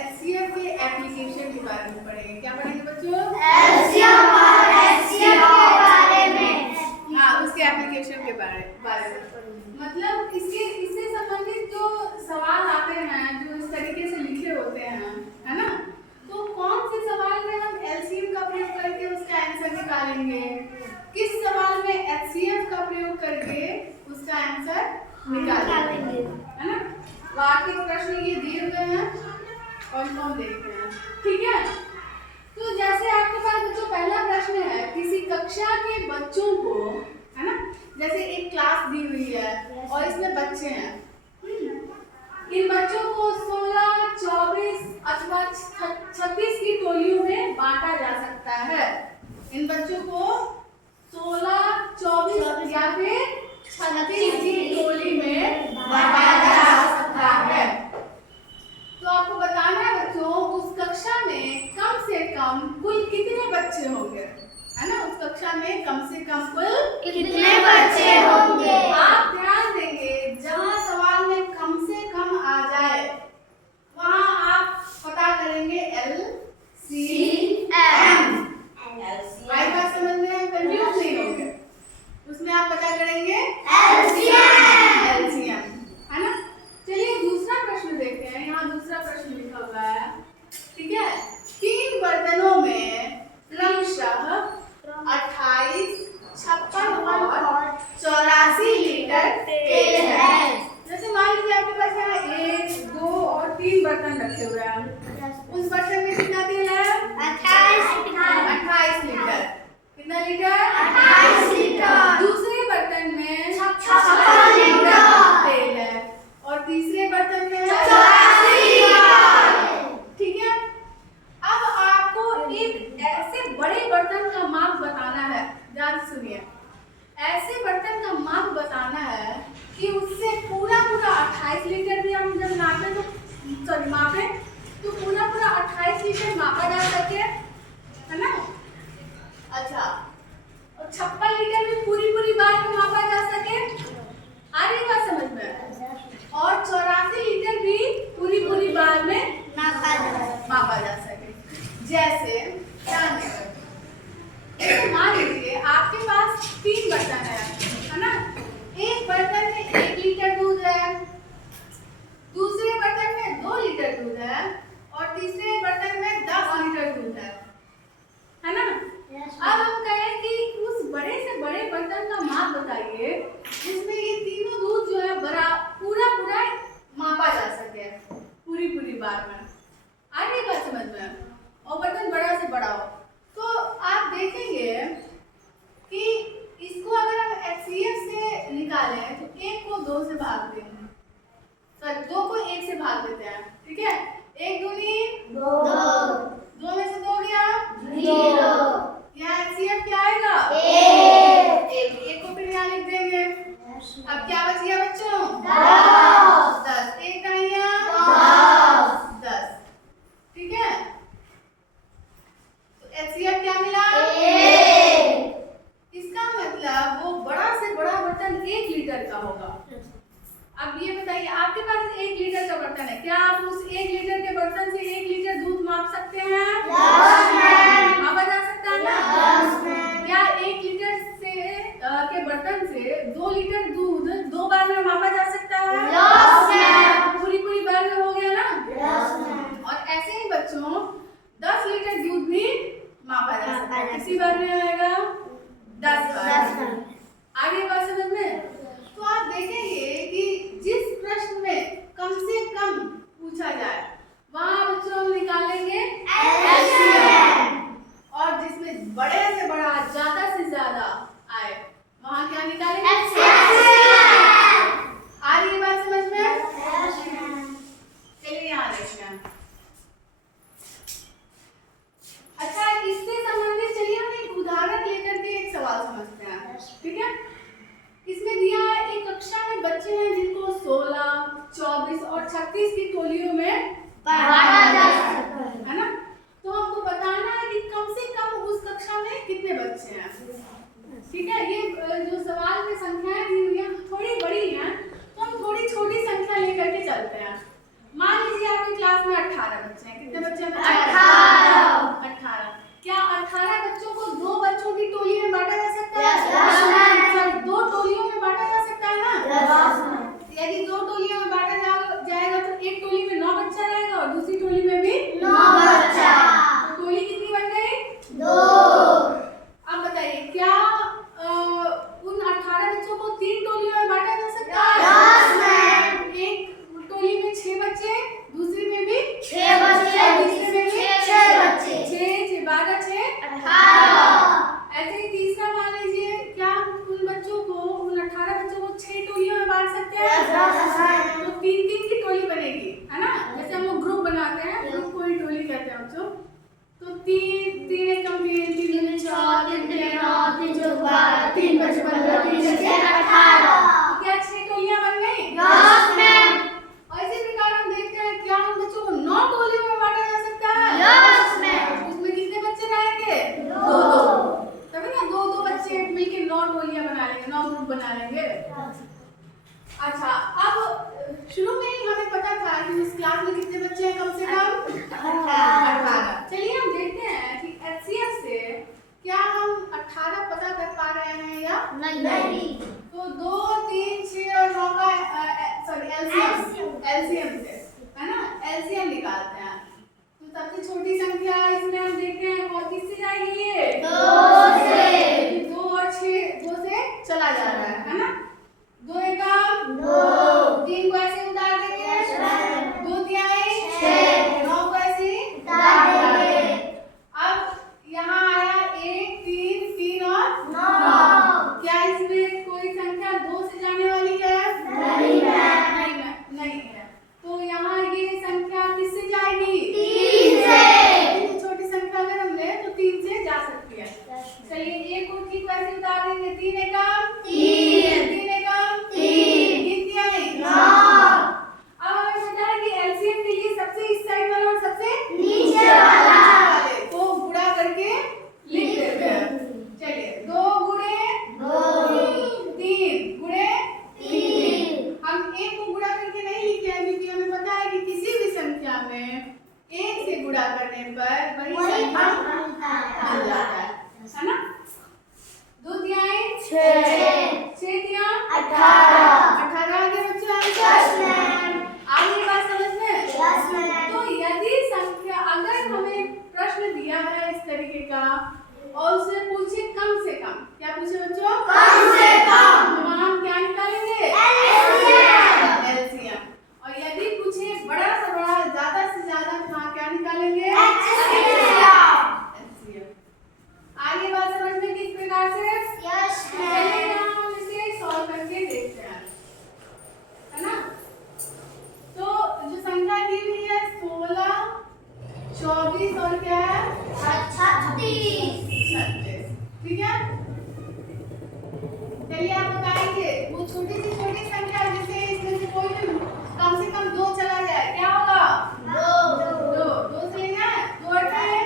HCF के application के बारे में पढ़ेंगे। क्या पढ़ेंगे बच्चों? एचसीएफ और एचसीएफ के बारे में। हाँ, उसके एप्लीकेशन के बारे में मतलब इससे संबंधित जो सवाल आते हैं, जो इस तरीके से लिखे होते हैं, है ना, तो कौन से सवाल में हम एलसीएम का प्रयोग करके उसका आंसर निकालेंगे, किस सवाल में एचसीएफ का प्रयोग करके उसका आंसर निकालेंगे, है ना। वार्षिक प्रश्न ये दिए हुए हैं, कौन देखते हैं, ठीक है। तो जैसे आपके पास जो पहला प्रश्न है, किसी कक्षा के बच्चों को, है ना, जैसे एक क्लास दी हुई है और इसमें बच्चे हैं, इन बच्चों को 16, 24 अथवा 36 की टोलियों में बांटा जा सकता है। इन बच्चों को 16, 24 या फिर 36 की टोली में बांटा जा सकता है। तो आपको बताना है बच्चों, उस कक्षा में कम से कम कुल कितने बच्चे होंगे, है ना। उस कक्षा में कम से कम कुल कितने बच्चे होंगे। आप ध्यान देंगे, जहाँ सवाल में कम से कम आ जाए वहाँ आप पता करेंगे LCM। आई बात समझ में? कंफ्यूज नहीं होंगे, उसमें आप पता करेंगे LCM, है ना। चलिए दूसरा प्रश्न देखते हैं। यहाँ दूसरा प्रश्न लिखा हुआ है, ठीक है। 3 बर्तनों में क्रमशः 28, 56 और 84 लीटर तेल है। जैसे मान लीजिए आपके पास यहाँ 1, 2 और 3 बर्तन रखे हुए हैं। उस बर्तन में कितना तेल है? 28 लीटर। कितना लीटर? 28 लीटर। दूसरे बर्तन में 56 लीटर तेल है और तीसरे बर्तन में 84 लीटर। ठीक है। अब आपको एक ऐसे बड़े बर्तन का माप बताना है, ध्यान से सुनिए। ऐसे बर्तन का माप बताना है कि उससे पूरा 28 लीटर भी हम जब नापे तो पूरा 28 लीटर मापा जा सके, है ना। अच्छा, और 56 लीटर भी पूरी बार में मापा जा सके, आ रही बात समझ में, और 84 लीटर भी पूरी बार में मापा जा सके। जैसे मान लीजिए आपके पास 3 बर्तन है ना। एक बर्तन में 1 लीटर दूध है, दूसरे बर्तन में 2 लीटर दूध है और तीसरे बर्तन में 10 लीटर दूध है ना। अब हम कहें कि उस बड़े से बड़े बर्तन का माप बताइए जिसमें ये तीनों दूध जो है पूरा मापा जा सके पूरी बार में। आगे बात समझ में, और बर्तन बड़ा से बड़ा हो, तो आप देखेंगे कि इसको अगर हम HCF से निकालें तो 1 को 2 से भाग देंगे, सॉरी 2 को 1 से भाग देते हैं, ठीक है। 1 दूनी 2 में से 2 गया 0। यहाँ HCF क्या आएगा? 1 को फिर यहाँ लिख देंगे। अब क्या बच गया बच्चों? 10। 1 का यहाँ 10, ठीक है। तो HCF क्या मिला? 1। इसका मतलब वो बड़ा से बड़ा बर्तन 1 लीटर का होगा। अब ये बताइए, आपके पास 1 लीटर का बर्तन है, क्या आप उस 1 लीटर के बर्तन से 1 लीटर दूध माप सकते हैं? मापा जा सकता है ना। क्या 1 लीटर से के बर्तन से 2 लीटर दूध 2 बार में मापा जा सकता है? पूरी बार में हो गया ना। और ऐसे ही बच्चों 10 लीटर दूध भी मापा जा सकता है, किसी बार में आएगा 10 बार। आगे बात समझ में? तो आप देखेंगे कि जिस प्रश्न में कम से कम पूछा जाए वहाँ बच्चों हम निकालेंगे LCM, और जिसमें बड़े से बड़ा ज्यादा से ज्यादा आए वहाँ क्या निकालेंगे? LCM। आ रही है बात समझ में? चलिए यहाँ देखते हैं। अच्छा, इससे संबंधित चलिए हम एक उदाहरण लेकर के एक सवाल समझते हैं, ठीक है। इसमें दिया है एक कक्षा में बच्चे हैं जिनको 16, 24 और 36 की टोलियों में बांटा जा सकता है ना। तो हमको बताना है कि कम से कम उस कक्षा में कितने बच्चे हैं, ठीक है। ये जो सवाल में संख्याएं दी हुई हैं थोड़ी बड़ी हैं, तो हम थोड़ी छोटी संख्या लेकर के चलते हैं। मान लीजिए आपकी क्लास में 18 बच्चे बच्चे हैं। कितने बच्चे हैं? 18। क्या 18 बच्चों को 2 बच्चों की टोली में बांटा जा सकता है? Yes, ma'am. 2 टोलियों में बांटा जा सकता है ना? यदि 2 टोलियों में बांटा जाएगा तो एक टोली में 9 बच्चा रहेगा और दूसरी टोली में भी 9 बच्चा। तो टोली कितनी बन गई? 2। अब बताइए क्या उन 18 बच्चों को 3 टोलियों में बांटा जा सकता है? Yes, ma'am. एक टोली में 6 बच्चे, दूसरी में भी 6 बच्चे, तीसरे में भी 6 बच्चे। 6 12 6 18। ऐसे ही तीसरा मान लीजिए क्या हम उन बच्चों को उन 18 बच्चों को 6 टोलियों में बांट सकते हैं? Yes, ma'am. तो 3-3 की टोली बनेगी है ना? जैसे हम लोग ग्रुप बनाते हैं, ग्रुप को ही टोली कहते हैं बच्चों। तो 3 एकम 3 3 4 3 9 3 12 3 5 15 3 6 18। तो क्या 6 टोलियां बन गई? Yes, ma'am. और इसी प्रकार हम देखते हैं क्या उन बच्चों को 9 टोलियों में बांटा जा सकता है? Yes, ma'am. उसमें कितने बच्चे रहेंगे? 2 तभी ना 2 बच्चे मिलकर 9 टोलियां बना लेंगे, 9 ग्रुप बना लेंगे। अच्छा अब शुरू में ही हमें पता था कि इस क्लास में कितने बच्चे हैं? कम से कम 18। चलिए हम देखते हैं कि HCF से क्या हम 18 पता कर पा रहे हैं या नहीं। तो 2 3 6 और 9 का LCM से है ना? LCM निकालते हैं तो सबसे छोटी संख्या इसमें हम देखते हैं और किससे जाएगी? ये 2 से। 2 और 6 2 से चला जा रहा है ना? 2 एकम 2। 3 को ऐसे उतार देंगे, 2 तिहाई 6। 9 को ऐसे उतार देंगे। अब यहाँ आया 1 3 3 और 9। क्या इसमें कोई संख्या 2 से जाने वाली है? नहीं है। नहीं है। तो यहाँ ये संख्या किससे जाएगी? 3 से। इतनी छोटी संख्या अगर हम ले तो 3 से जा सकती है। चलिए 1 को ठीक वैसे उतार देंगे, 3 एकम 3। 3 एकम 3। 3 तिहाई 9। अब हमें पता है कि LCM के लिए सबसे इस साइड वाला और सबसे नीचे वाला को गुणा करके लिख देते हैं। चलिए 2 गुणे 2। 3 गुणे 3। हम 1 को गुणा करके नहीं लिखे हैं क्योंकि हमें पता है कि किसी भी संख्या में 1 से गुणा करने पर बड़ी संख्या बन जाता है ना? 2 तिहाई 6 तिहाई 18 आगे बच्चों आगे बात समझ में? तो यदि संख्या अगर हमें प्रश्न दिया है इस तरीके का और उससे पूछे कम से कम, क्या पूछे बच्चों? कम से कम। तो हम क्या निकालेंगे? LCM। और यदि पूछे बड़ा से बड़ा ज्यादा से ज्यादा तो वहाँ क्या निकालेंगे? LCM। आगे बात समझ में किस प्रकार से? चलिए हम इसे सॉल्व करके देखते हैं है ना? तो जो संख्या दी हुई है 16 24 और क्या है? 36। ठीक है? चलिए आप बताएंगे वो छोटी सी छोटी संख्या जिसे इसमें से कोई भी कम से कम 2 चला जाए क्या होगा? 2 से लेना 2 अठाए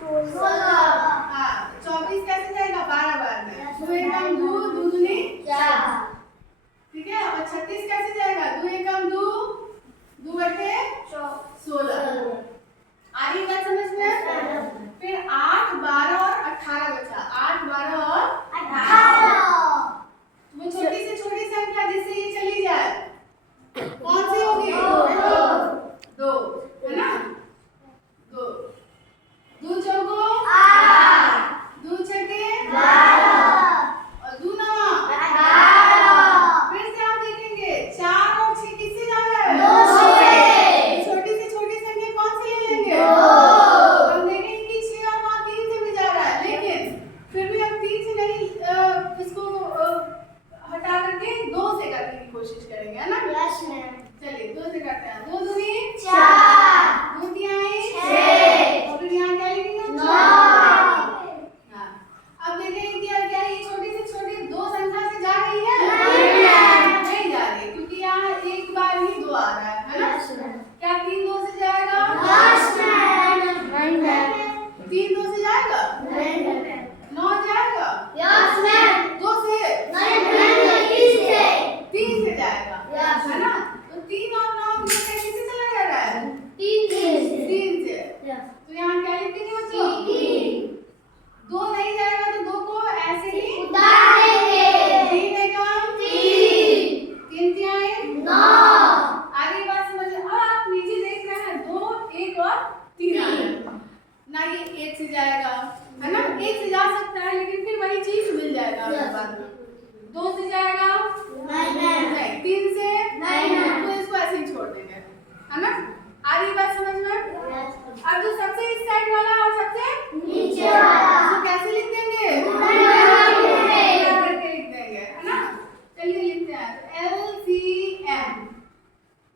16। हाँ 24 कैसे जाएगा? 12 बार में 2 एकम 2 2 दूनी 4। ठीक है? और 36 कैसे जाएगा? 2 एकम 2 2 बटे 16। आगे बात समझ में? फिर 8 12 और 18 बचा। 8 12 एक से जा सकता है लेकिन फिर वही चीज मिल जाएगा बाद में। 2 से जाएगा नहीं, 3 से नहीं, तो इसको ऐसे ही छोड़ देंगे, है ना। आ रही बात समझ में? अब जो सबसे इस साइड वाला और सबसे नीचे वाला उसको कैसे लिख देंगे? करके लिख देंगे, है ना। चलिए लिखते हैं। LCM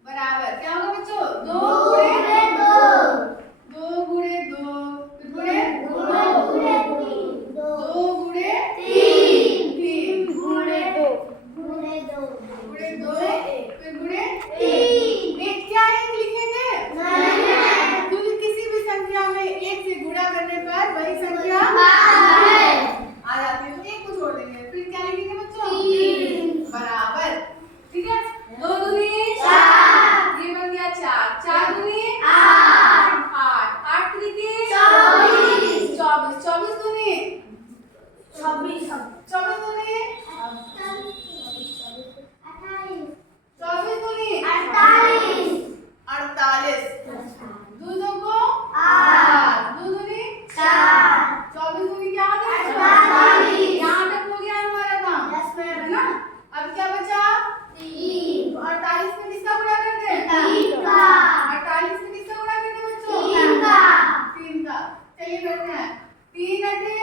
बराबर क्या होगा बच्चों? 2 गुणे 2 गुणे 2 गुणे 2 गुणे 3 गुणे 2 फिर गुणे 3। एक क्या एक लिखेंगे? क्योंकि किसी भी संख्या में 1 से गुणा करने पर वही संख्या आ जाती है, तो 1 को छोड़ देंगे। फिर क्या लिखेंगे बच्चों? 3 बराबर, ठीक है। 2 दूनी 4, ये बन गया 4, 4 दूनी 8, 8 त्रिकी 24, 24 दूनी 24 दूनी 24 दूनी 48, 2 2 को 8, 2 दूनी 4, 24 दूनी क्या आ गया? 48। यहाँ तक हो गया हमारा काम, है ना। अब क्या बचा? 3। 48 में किसका गुणा कर दे? 48 में किसका गुणा कर दे बच्चों? 3 का। चलिए करते हैं। 3 अटे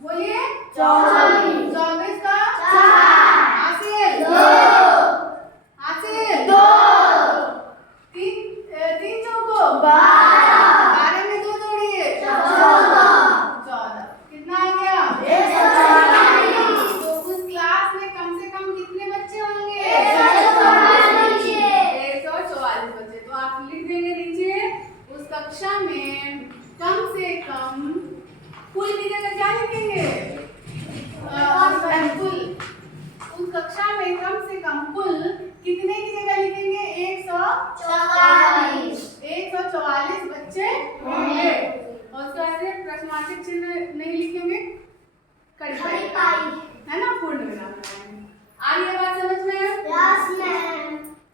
बोलिए 24, 24 का 4, हासिल 2, 3 चौको 12 में 2 जोड़िए 14। कितना आ गया? 144। तो उस क्लास में कम से कम कितने बच्चे होंगे? 144 बच्चे। तो आप लिख देंगे नीचे, उस कक्षा में कम से कम कुल की जगह क्या लिखेंगे? कुल। उस कक्षा में कम से कम कुल कितने की जगह लिखेंगे? 144 बच्चे होंगे। और उसके बाद से प्रश्नवाचक चिन्ह नहीं लिखेंगे, कड़ी पाई, है ना, पूर्ण विराम लगाएंगे। आ रही है बात समझ में?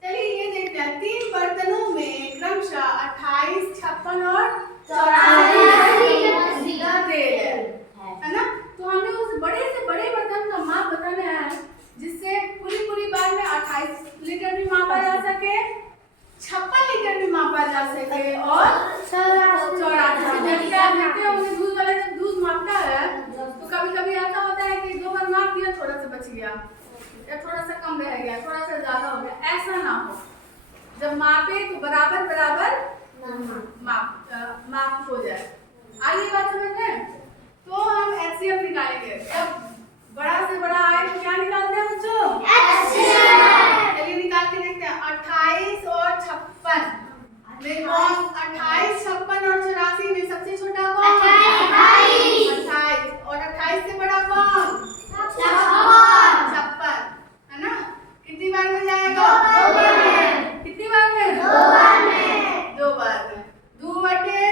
चलिए ये देखते हैं। 3 बर्तनों में क्रमशः 28, 56 और 84 का तेल है ना। तो हमें उस बड़े से बड़े बर्तन का माप बताना है जिससे पूरी बार में 28 लीटर भी मापा जा सके, 56 लीटर भी मापा जा सके और 84। जैसे आप देखते होंगे दूध वाला जब दूध मापता है तो कभी-कभी ऐसा होता है कि 2 बार माप दिया, थोड़ा सा बच गया या थोड़ा सा कम रह गया, थोड़ा सा ज्यादा हो गया, ऐसा ना हो। जब मापे तो बराबर माप हो जाए। आगे बात समझ में? तो हम HCF निकालेंगे। जब बड़ा से बड़ा आए तो क्या निकालते हैं बच्चों? HCF। चलिए निकाल के देखते हैं। 28 और 56 में कौन? 28, 56 और 84 में सबसे छोटा कौन? 28। और 28 से बड़ा कौन? 56, है ना। कितनी बार में जाएगा? 2 बार में। कितनी बार में? 2 बार में। 2 बार में। 2 बटे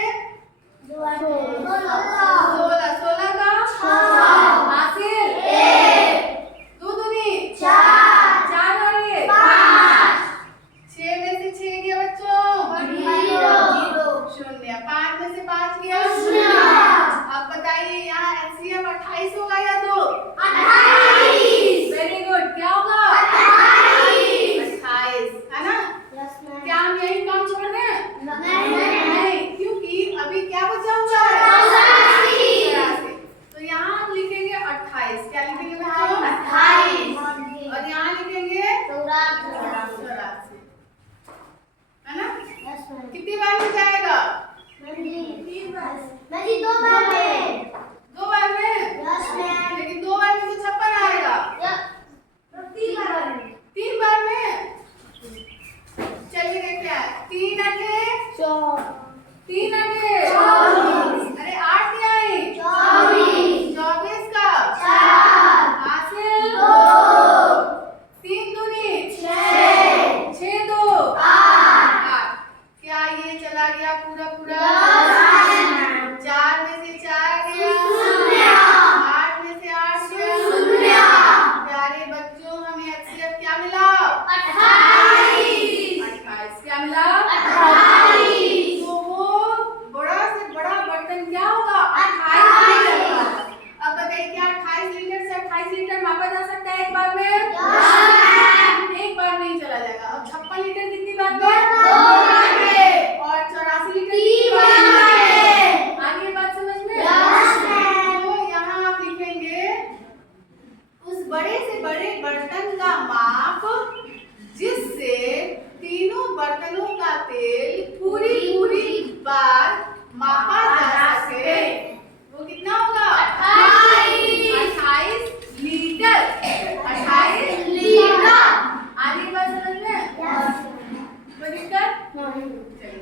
16 का 6, हासिल 1, 2 दूनी 4, 4 और 1 5। 6 में से 6 गया बच्चों 0, 5 में से 5 गया 0। अब बताइए यहाँ HCF 28 होगा या 2? 28। Very good. क्या होगा? 28, है ना। क्या हम यही काम छोड़ दें? नहीं, क्योंकि अभी क्या बचा हुआ है? 84। तो यहाँ हम लिखेंगे 28। क्या लिखेंगे बच्चों? 28। और यहाँ लिखेंगे 84, है ना। कितनी बार में जाएगा? 2 बार में। 2 बार में? लेकिन 2 बार में तो 56 आएगा। 3 बार में। चलिए देखते हैं। 3 अटे 3 अटे 24। अरे 8 क्या है? 24 का 4, हासिल 2, 3 दूनी 6, 6 2 8। क्या ये चला गया पूरा? 4 में से 4 गया 8 में से 8 गया 0। प्यारे बच्चों हमें HCF क्या मिला? 28। क्या मिला? 28। तो वो बड़ा से बड़ा बर्तन क्या होगा? 28। चलिए